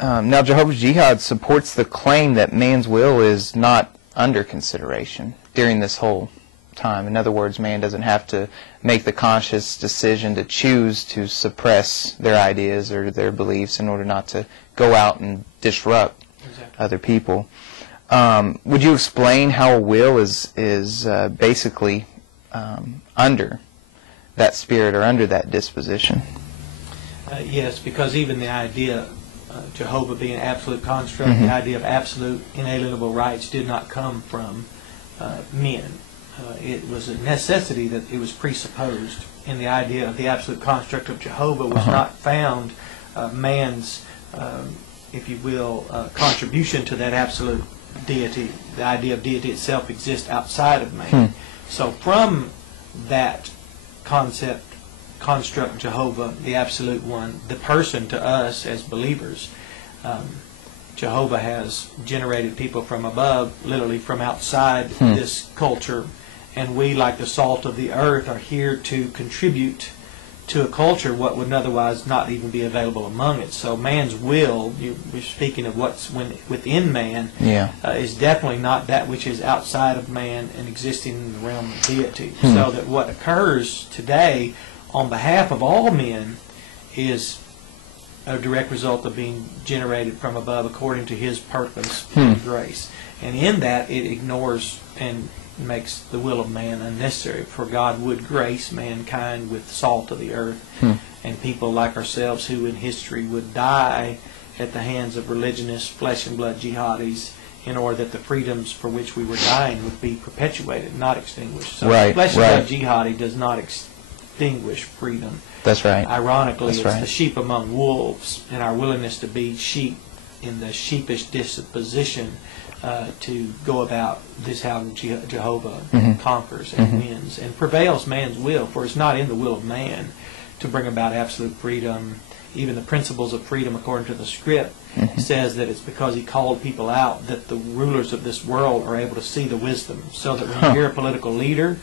Now, Jehovah's Jihad supports the claim that man's will is not under consideration during this whole time. In other words, man doesn't have to make the conscious decision to choose to suppress their ideas or their beliefs in order not to go out and disrupt other people. Would you explain how a will is basically under that spirit or under that disposition? Yes, because even the idea, Jehovah being an absolute construct, the idea of absolute inalienable rights did not come from men. It was a necessity that it was presupposed in the idea of the absolute construct of Jehovah was not found man's, if you will, contribution to that absolute deity. The idea of deity itself exists outside of man. So from that construct Jehovah, the absolute one, the person to us as believers, Jehovah has generated people from above, literally from outside this culture, and we, like the salt of the earth, are here to contribute to a culture what would otherwise not even be available among it. So man's will, we're speaking of what's within man, is definitely not that which is outside of man and existing in the realm of deity. So that what occurs today on behalf of all men is a direct result of being generated from above according to his purpose and grace. And in that it ignores and makes the will of man unnecessary, for God would grace mankind with salt of the earth, and people like ourselves who in history would die at the hands of religionists, flesh and blood jihadis, in order that the freedoms for which we were dying would be perpetuated, not extinguished. So flesh and blood jihadi does not extinguish freedom. That's right. Ironically, it's the sheep among wolves, and our willingness to be sheep in the sheepish disposition to go about this how Jehovah conquers and wins and prevails man's will, for it's not in the will of man to bring about absolute freedom. Even the principles of freedom according to the script says that it's because he called people out that the rulers of this world are able to see the wisdom, so that when you hear a political leader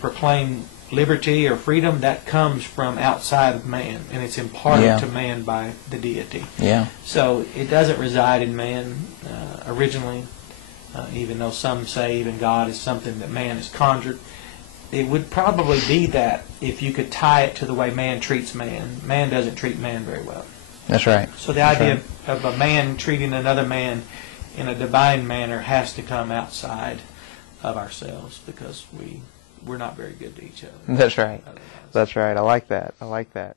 proclaim liberty or freedom, that comes from outside of man, and it's imparted to man by the deity. So it doesn't reside in man originally, even though some say even God is something that man has conjured. It would probably be that if you could tie it to the way man treats man. Man doesn't treat man very well. That's right. So the idea of a man treating another man in a divine manner has to come outside of ourselves, because we're not very good to each other. That's right. That's right. I like that. I like that.